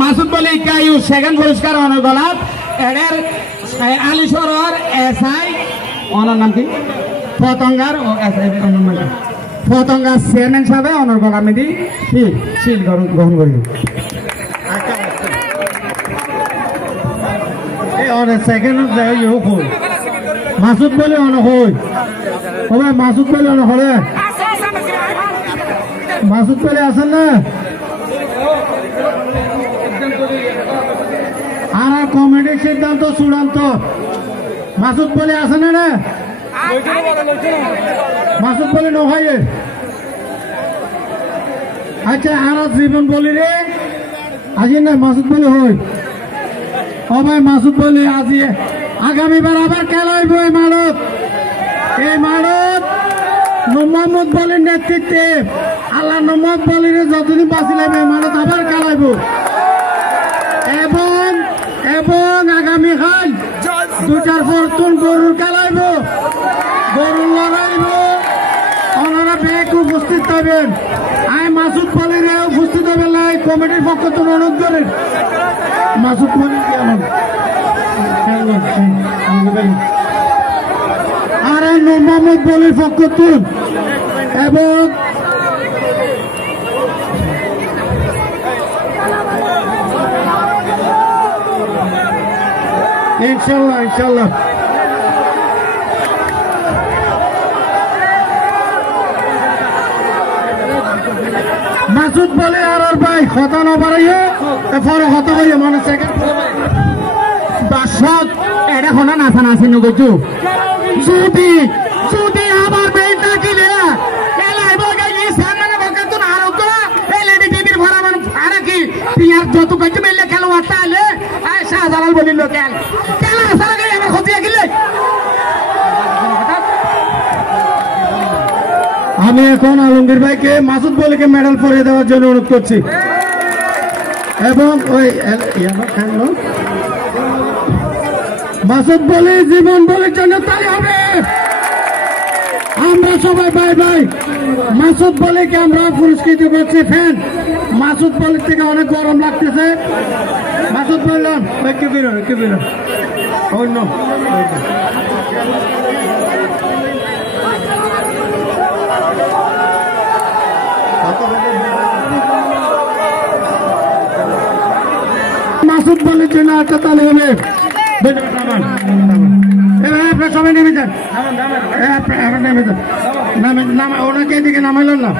মাসুদ বলে সেকেন্ড পুরস্কার অনার গলাত এর আলিশোর এসআই অনার নাম কি পতঙ্গার পতঙ্গার চেয়ারম্যান সাহেব অনার গলা মেদি কি শিল গ্রহণ করি সেকেন্ড মাসুদ বলে অন হই মাসুদ বলে অন হলে মাসুদ বলে আসেন না আর কমিটির সিদ্ধান্ত চূড়ান্ত মাসুদ বলে আসেন না মাসুদ বলে নহয় আচ্ছা আর জীবন বলি রে আজি না মাসুদ বলে হই ও ভাই মাসুদ বলে আজি আগামীবার আবার খেলাইব এই মাঠত মোহাম্মদ বলির নেতৃত্বে আল্লাহ মোহাম্মদ বলির যতদিন বাঁচিলাম এই মাঠত আবার খেলাইব এবং আগামীকাল দুটার পরতুন গরুর খেলাইব গরুর লড়াইব ওনারা ব্যাগ উপস্থিত থাকবেন আই মাসুদ বলির উপস্থিত হবেন লাই কমিটির পক্ষ থেকে অনুরোধ করেন মাসুদ বলি কেমন আর মোহাম্মদ বলির পক্ষ তুন এবং ইনশাল্লাহ ইনশাল্লাহ মাসুদ বলে আর ভাই কথা না বাড়াইয়ে পরে কথা হইয়ে মনে সেকেন্ড দর্শক এটা হনা নাচা নাচি নগজু যদি যদি আবার বেটা কিলে এলাইব গাইলি সামনে বকে তো আরোগ্য এই লেডি টিভির ভরা মান আর কি পিয়ার যত কইতে মেলে খেলোয়াড় তাইলে আই শাহজালাল বলিল খেলা সারা গাই আমার খতিয়া গিলে আমি এখন আলমগীর ভাইকে মাসুদ বলিকে মেডেল পরিয়ে দেওয়ার জন্য অনুরোধ করছি এবং ওই মাসুদ বলি জীবন বলির জন্য তাই হবে আমরা সবাই ভাই ভাই মাসুদ বলিকে আমরা পুরস্কৃত করছি ফ্যান মাসুদ বলির থেকে অনেক গরম লাগতেছে মাসুদ বললাম কি বেরো অন্য মাসুদ বলির জন্য একটা তালে হবে আপনার সবাই নেমে যান ওনাকে এদিকে নামাইলেন না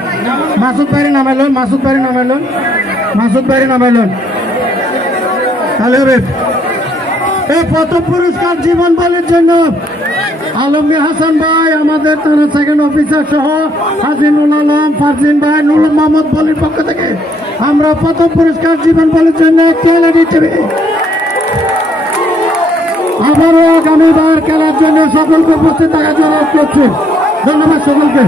মাসুদ ভাই নামাইলেন তাহলে হবে এই প্রথম পুরস্কার জীবন বলির জন্য আলমগীর হাসান ভাই আমাদের থানা সেকেন্ড অফিসার সহ হাজিনুল আলম ফারজিন ভাই নুর মোহাম্মদ বলির পক্ষ থেকে আমরা প্রথম পুরস্কার জীবন বলির জন্য খেলা দিচ্ছি আবারও আগামীবার খেলার জন্য সকলকে উপস্থিত থাকার জন্য করছি ধন্যবাদ সকলকে।